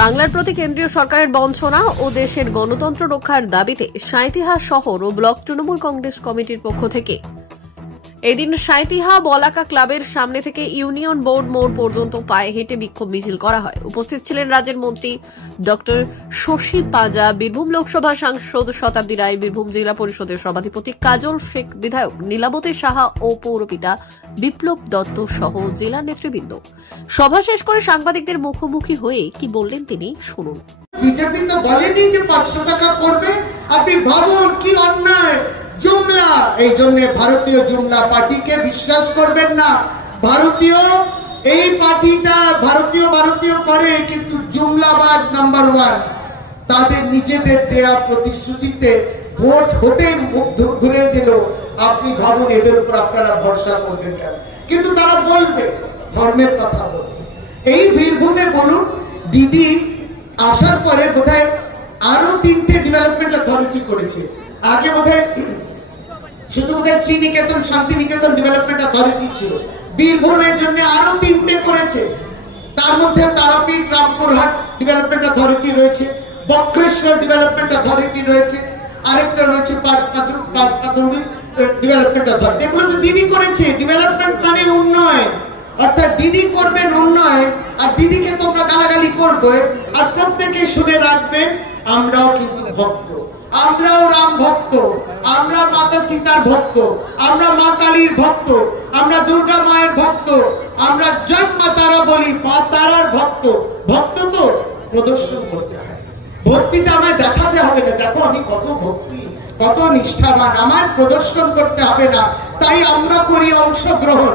বাংলার প্রতি কেন্দ্রীয় সরকারের বঞ্চনা ও দেশের গণতন্ত্র রক্ষার দাবিতে সাঁইথিয়া শহর ও ব্লক তৃণমূল কংগ্রেস কমিটির পক্ষ থেকে এদিন সাঁইথিয়া বলাকা ক্লাবের সামনে থেকে ইউনিয়ন বোর্ড মোড় পর্যন্ত পায়ে হেঁটে বিক্ষোভ মিছিল করা হয়। উপস্থিত ছিলেন রাজ্যের মন্ত্রী ডক্টর শশী পাজা, বীরভূম লোকসভা সাংসদ শতাব্দী রায়, বীরভূম জেলা পরিষদের সভাধিপতি কাজল শেখ, বিধায়ক নীলাবতী সাহা ও পৌরপিতা বিপ্লব দত্ত সহ জেলা নেতৃবৃন্দ। সভা শেষ করে সাংবাদিকদের মুখোমুখি হয়ে কি বললেন তিনি শুনুন। বিজেপি তো বলেনি যে 500 টাকা করবে, আপনি ভাবুন কি অন্যায় জুমলা। এই জন্য ভারতীয় জুমলা পার্টিকে বিশ্বাস করবেন না। ভারতীয় এই পার্টিটা ভারতীয় করে, কিন্তু জুমলাবাজ নাম্বার 1। তাদের নিজেদের দেয়া প্রতিশ্রুতিতে ভোট হতেই মুখ ঘুরে দিল। আপনি ভাবুন এদের উপর আপনারা ভরসা করবেন কেন? কিন্তু তারা বলবে, ধর্মের কথা বলবে। এই বীরভূমে বলুন, দিদি আসার পরে বোধহয় আরো 3টে ডেভেলপমেন্ট অথরিটি করেছে। আগে বোধহয় শুধু বোধহয় শ্রীনিকেতন, শান্তিনিকেতন ডেভেলপমেন্ট অথরিটি ছিল। বীরভূমের জন্য আরো 3টে করেছে। তার মধ্যে তারাপীঠ, রামপুরহাট ডেভেলপমেন্ট অথরিটি রয়েছে, বক্রেশ্বর ডেভেলপমেন্ট অথরিটি রয়েছে, আরেকটা রয়েছে পাঁচপাথরুড়ি ডেভেলপমেন্ট অথরিটি। এগুলো তো দিদি করেছে। ডেভেলপমেন্ট মানে উন্নয়ন, অর্থাৎ দিদি করবেন উন্নয়ন, আর দিদিকে তোমরা গালাগালি করবে। আর প্রত্যেকে শুনে রাখবেন, আমরাও কিন্তু ভক্ত, আমরাও রাম ভক্ত, আমরা মাতা সীতার ভক্ত, আমরা মা কালীর ভক্ত, আমরা দুর্গা মায়ের ভক্ত, আমরা জয় মা তারা বলি, মা তারার ভক্ত। ভক্ত তো প্রদর্শন করতে হয়, ভক্তিটা আমায় দেখাতে হবে না। দেখো আমি কত ভক্তি, কত নিষ্ঠাবান, আমার প্রদর্শন করতে হবে না। তাই আমরা করি অংশগ্রহণ,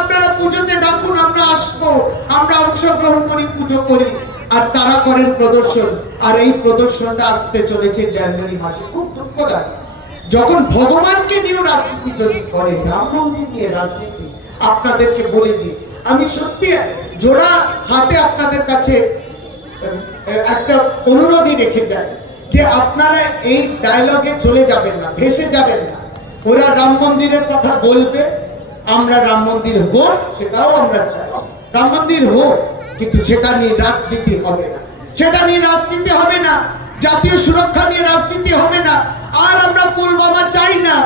আপনারা পুজোতে ডাকুন, আমরা আসবো, আমরা অংশগ্রহণ করি, পুজো করি, আর তারা করেন প্রদর্শন। আর এই প্রদর্শনটা আসতে চলেছে জানুয়ারি মাসে। খুব দুঃখদায়ক, যখন ভগবানকে নিয়ে রাজনীতি যদি করে, রাম মন্দির নিয়ে রাজনীতি। আপনাদেরকে বলে দিই, আমি সত্যি জোড়া হাতে আপনাদের কাছে একটা অনুরোধই রেখে যাই যে আপনারা এই ডায়লগে চলে যাবেন না, ভেসে যাবেন না। ওরা রাম মন্দিরের কথা বলবে, আমরা রাম মন্দির হোক, সেটাও আমরা চাই, রাম মন্দির হোক, কিন্তু সেটা নিয়ে রাজনীতি হবে না, সেটা নিয়ে রাজনীতি হবে না, জাতীয় সুরক্ষা নিয়ে রাজনীতি হবে না। আর আমরা পুলওয়ামা চাই না,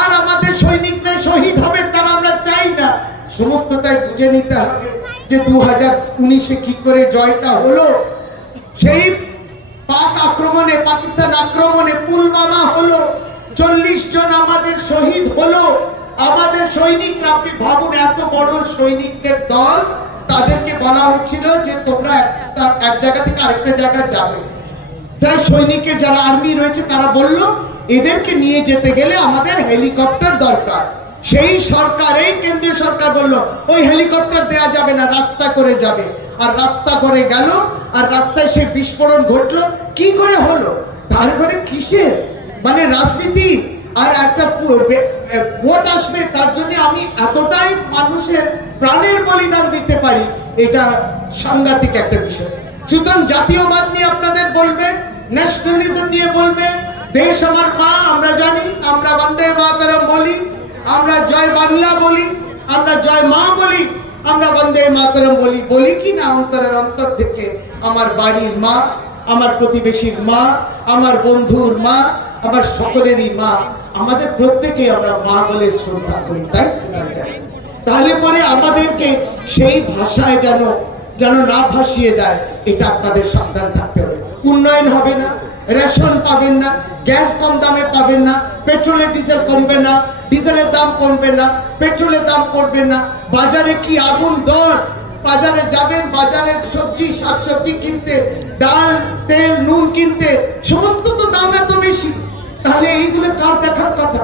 আর আমাদের সৈনিকরা শহীদ হবে তারা আমরা চাই না। সমস্তটাই বুঝে নিতে হবে যে 2019-এ কি করে জয়টা হলো। সেই পাক আক্রমণে, পাকিস্তান আক্রমণে পুলওয়ামা হলো, 40 জন আমাদের শহীদ হলো। আমাদের সৈনিকরা, আপনি ভাবুন এত বড় সৈনিকদের দল, তাদেরকে বলা হচ্ছিল যে তোমরা এক জায়গা থেকে আরেকটা জায়গায় যাবে। তাই সৈনিকের যারা আর্মি রয়েছে তারা বলল এদেরকে নিয়ে যেতে গেলে আমাদের হেলিকপ্টার দরকার। সেই সরকার, এই কেন্দ্রীয় সরকার বলল ওই হেলিকপ্টার দেয়া যাবে না, রাস্তা করে যাবে। আর রাস্তা করে গেল, আর রাস্তায় সে বিস্ফোরণ ঘটলো। কি করে হলো? তারপরে কিসের মানে রাজনীতি, আর একটা ভোট আসবে, তার জন্য আমি এতটাই মানুষের প্রাণের বলিদান দিতে পারি, এটা সাংঘাতিক একটা বিষয়। সুতরাং জাতীয়বাদ নিয়ে আপনাদের বলবে, ন্যাশনালিজম নিয়ে বলবে, দেশ আমার মা, আমরা জানি, আমরা বন্দে মাতরম বলি, আমরা জয় বাংলা বলি, আমরা জয় মা বলি, আমরা বন্দে মাতরম বলি। বলি কি না অন্তরের অন্তর থেকে? আমার বাড়ির মা, আমার প্রতিবেশীর মা, আমার বন্ধুর মা, আমার সকলেরই মা, আমাদের প্রত্যেকে আমরা মা বলে শ্রদ্ধা করি, তাই তাহলে পরে আমাদেরকে সেই ভাষায় যেন না ভাসিয়ে দেয়, এটা আপনাদের সাবধান থাকতে হবে। উন্নয়ন হবে না, রেশন পাবেন না, গ্যাস কম দামে পাবেন না, পেট্রোলের ডিজেল কমবে না, ডিজেলের দাম কমবে না, পেট্রোলের দাম কমবে না। বাজারে কি আগুন দর, বাজারে যাবেন, বাজারের সবজি শাকসবজি কিনতে, ডাল তেল নুন কিনতে, সমস্ত তো দাম এত বেশি। তাহলে এইগুলো কার দেখার কথা?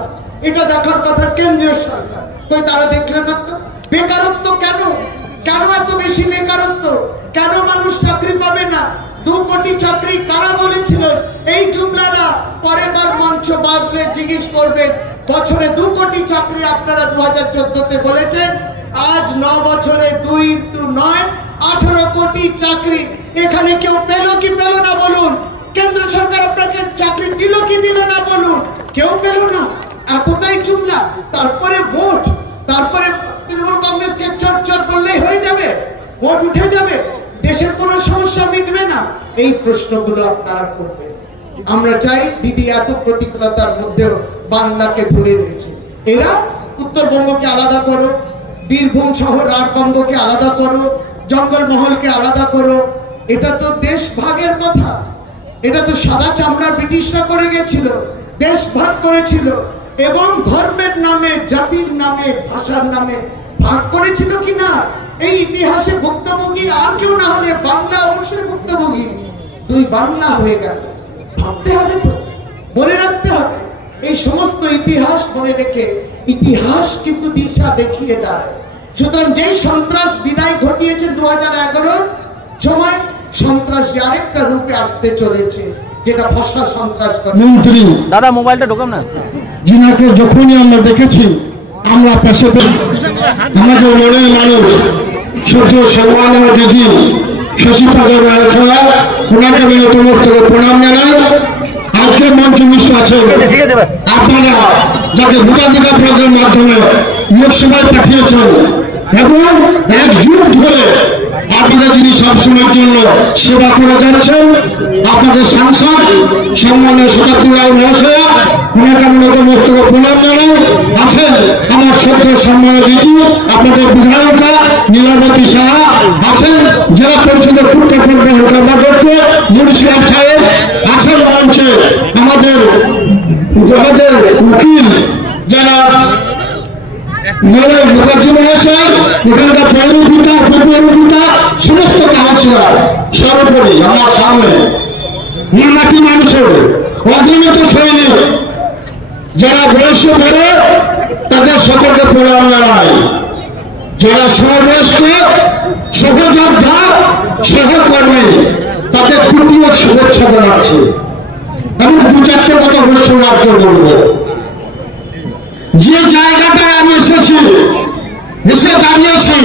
এটা দেখার কথা কেন্দ্রীয় সরকার। কই তারা দেখলেন না তো? বেকারত্ব কেন এত বেশি বেকারত্ব? কেন মানুষ চাকরি পাবে না? 2 কোটি চাকরি কারা বলেছিল? এই জুমলারা। পরের বার মঞ্চ বাজলে জিজ্ঞেস করবেন, বছরে 2 কোটি চাকরি আপনারা 2014-তে বলেছেন, আজ 9 বছরে 2 × 9 18 কোটি চাকরি। এখানে কেউ পেল কি পেল না বলুন? কেন্দ্র সরকার আপনাকে চাকরি দিল কি দিল না বলুন? কেউ পেল না। এতটাই জুমলা। তারপরে ভোট, তারপরে তৃণমূল কংগ্রেসকে চট করলেই হয়ে যাবে, ভোট উঠে যাবে, দেশের কোনো আমার সমস্যা মিটবে না? এই প্রশ্নগুলো আপনারা করবেন। আমরা চাই দিদি এত প্রতিকূলতার মধ্যেও বাংলাকে ধরে রয়েছে। এরা উত্তরবঙ্গকে আলাদা করো, বীরভূম সহ রাঢ়বঙ্গকে আলাদা করো, জঙ্গলমহলকে আলাদা করো, এটা তো দেশ ভাগের কথা। এটা তো সাদা চামড়া ব্রিটিশরা করে গেছিল, দেশ ভাগ করেছিল এবং ধর্মের নামে, জাতির নামে, ভাষার নামে ভাগ করেছিল কিনা এই ইতিহাসে ভুক্তভোগী আর কেউ না হলে বাংলা অবশ্যই ভুক্তভোগী। দুই বাংলা হয়ে গেল। ভাবতে হবে তো, মনে রাখতে হবে। এই সমস্ত ইতিহাস মনে রেখে, ইতিহাস কিন্তু দিশা দেখিয়ে দেয়। সুতরাং যেই সন্ত্রাস বিদায় ঘটিয়েছে 2011 সময়, সন্ত্রাসী আরেকটা রূপে আসতে চলেছে, যেটা ভাষা সন্ত্রাস করে। মন্ত্রী দাদা মোবাইলটা ঢোকাম না, যিনাকে যখনই আমরা দেখেছি আমরা পাশে আমাদের মনের মানুষ ছোট সম্মানীয় দিদি শশীপ্রদা মহাশয়া, ওনাকে আমি নতমস্তকে প্রণাম জানাই। আজকে মঞ্চ মিশ্র আছেন আপনারা, যাকে ভোটাধিকার প্রয়োগের মাধ্যমে লোকসভায় পাঠিয়েছেন এবং এক যুগ ধরে আপনারা যিনি সবসময়ের জন্য সেবা করে যাচ্ছেন, আপনাদের সাংসদ সম্মানীয় শতাব্দী রায় মহাশয়া, ওনাকে আমি নতমস্তকে প্রণাম জানাই। আছেন আমার শ্রদ্ধেয় সম্মানীয় দিদি, আপনাদের বিধায়িকা নীলাবতী সাহা, আছেন জেলা পরিষদের পূর্ত কর্মকর্তা মুর্শিদাবাদ সাহেব, আছেন মঞ্চে আমাদের উকিল যারা মুখার্জি মহাশয়, এখানকার পৌরপিতা, উপপৌরপিতা, সমস্ত কাউন্সিলর, সর্বোপরি আমার সামনে নির্মাটি মানুষের অগণিত সৈনিক যারা বয়স ধরে, তাদের সকলকে প্রণাম জানাই। যারা সবয়স্ক সহযোদ্ধা সহকর্মী, তাদের তৃতীয় শুভেচ্ছা জানাচ্ছি। আমি দু চারটে কথা ঘোষণা করব। যে জায়গাটায় আমি এসেছি, এসে দাঁড়িয়েছি,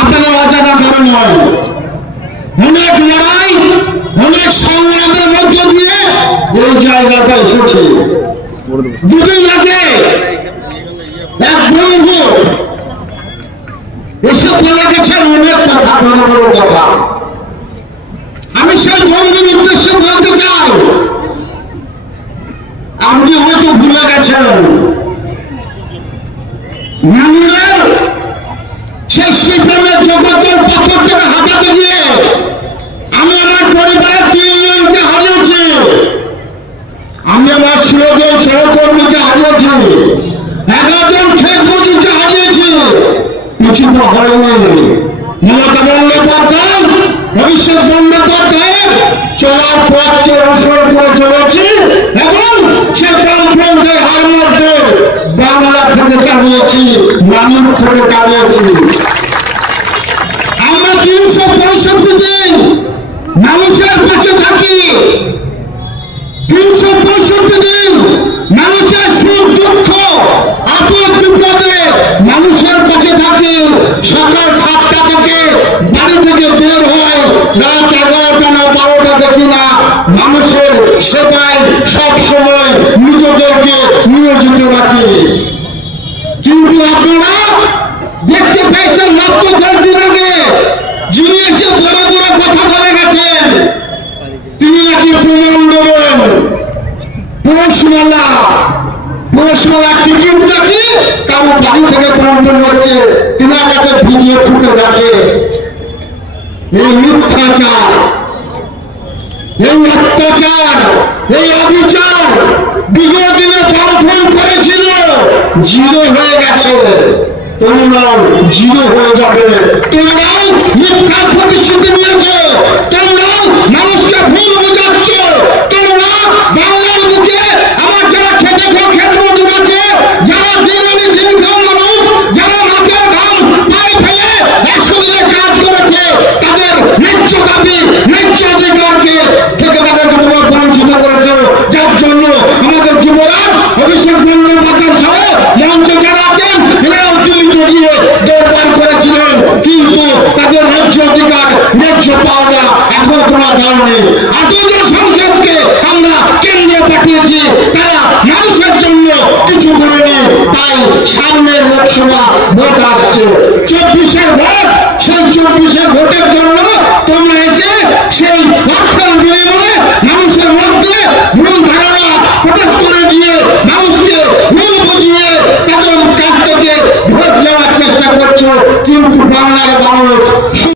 আপনাদের অজানা কারণ নয়। অনেক লড়াই, অনেক সংগ্রামের মধ্য দিয়ে এই জায়গাটা এসেছি। দুদিন আগে এক বন্ধু এসে বলে গেছেন অনেক কথা, বড় বড় কথা। আমি সেই বন্ধুর উদ্দেশ্যে বলতে চাই, আপনি হয়তো ভুলে গেছেন মানুষের সেই সিস্টেমের জগতের পক্ষ থেকে হাঁটাতে গিয়ে আমি আমার পরিবারের 3 জনকে হারিয়েছি, আমি আমার সুযোগ সহকর্মীকে হারিয়েছি, 11 জন খেত মজুরকে হারিয়েছি। কিছু তো হয়নি। মমতা বন্দ্যোপাধ্যায়, অভিষেক বন্দ্যোপাধ্যায়ের চলার পথকে অনুসরণ করে চলেছি এবং সে বামফ্রন্টের হার মধ্যে বাংলা থেকে দাঁড়িয়েছি, মানুষ থেকে দাঁড়িয়েছি। আমরা 365 দিন মানুষের কাছে থাকি, 365 দিন মানুষের সুখ দুঃখ আপদ বিপদে মানুষের কাছে থাকি। সকাল 7টা থেকে বাড়ি থেকে বের হয়, রাত 11টা না 12টা দেখি না, মানুষের সেবায় সব সময় নিজেদেরকে নিয়োজিত রাখি। কিন্তু আপনারা দেখতে পেয়েছেন মাত্র 10 দিন আগে যিনি এসে বড় বড় কথা বলে গেছেন, তিনি নাকি প্রমাণ দেবেন। পৌরসভা টিকিট নাকি কারো বাড়ি থেকে বন্ধন হচ্ছে, তিনার কাছে ভিডিও ফুটে রাখে। এই মিথ্যাচার, এই অত্যাচার, এই অবিচার বিগত দিনে বামফ্রন্ট করেছিল, জিরো হয়ে গেছে। তোমরাও জিরো হয়ে যাবে। তোমরাও মিথ্যা প্রতিশ্রুতি নিয়েছ, তোমরাও মানুষকে ভুল বোঝাচ্ছ। তোমরা বাংলার বুকে আমার যারা খেতে খেত মজুর আছে, যারা দিন খাওয়া মানুষ, যারা মাঠের ঘাম পায়ে ফেলে 100 দিনে কাজ করেছে, তাদের ন্যায্য দাবি, ন্যায্য অধিকারকে থেকে তাদেরকে তোমরা বঞ্চিত করেছ। যার জন্য আমাদের যুবরা অভিষেক বন্দ্যোপাধ্যায় সহ মঞ্চে যারা আছেন, এরাও দিল্লি জড়িয়ে দৌড় করেছিলেন, কিন্তু তাদের ন্যায্য অধিকার, ন্যায্য পাওয়া এখন তোমরা দাঁড়ানি। 8 জন সংসদকে আমরা কেন্দ্রে পাঠিয়েছি, তারা মানুষের জন্য কিছু করেনি। তাই সামনের লোকসভা ভোট আসছে, 24-এর ভোট। সেই 24-এর ভোটের জন্য কিন্তু বাংলার মানুষ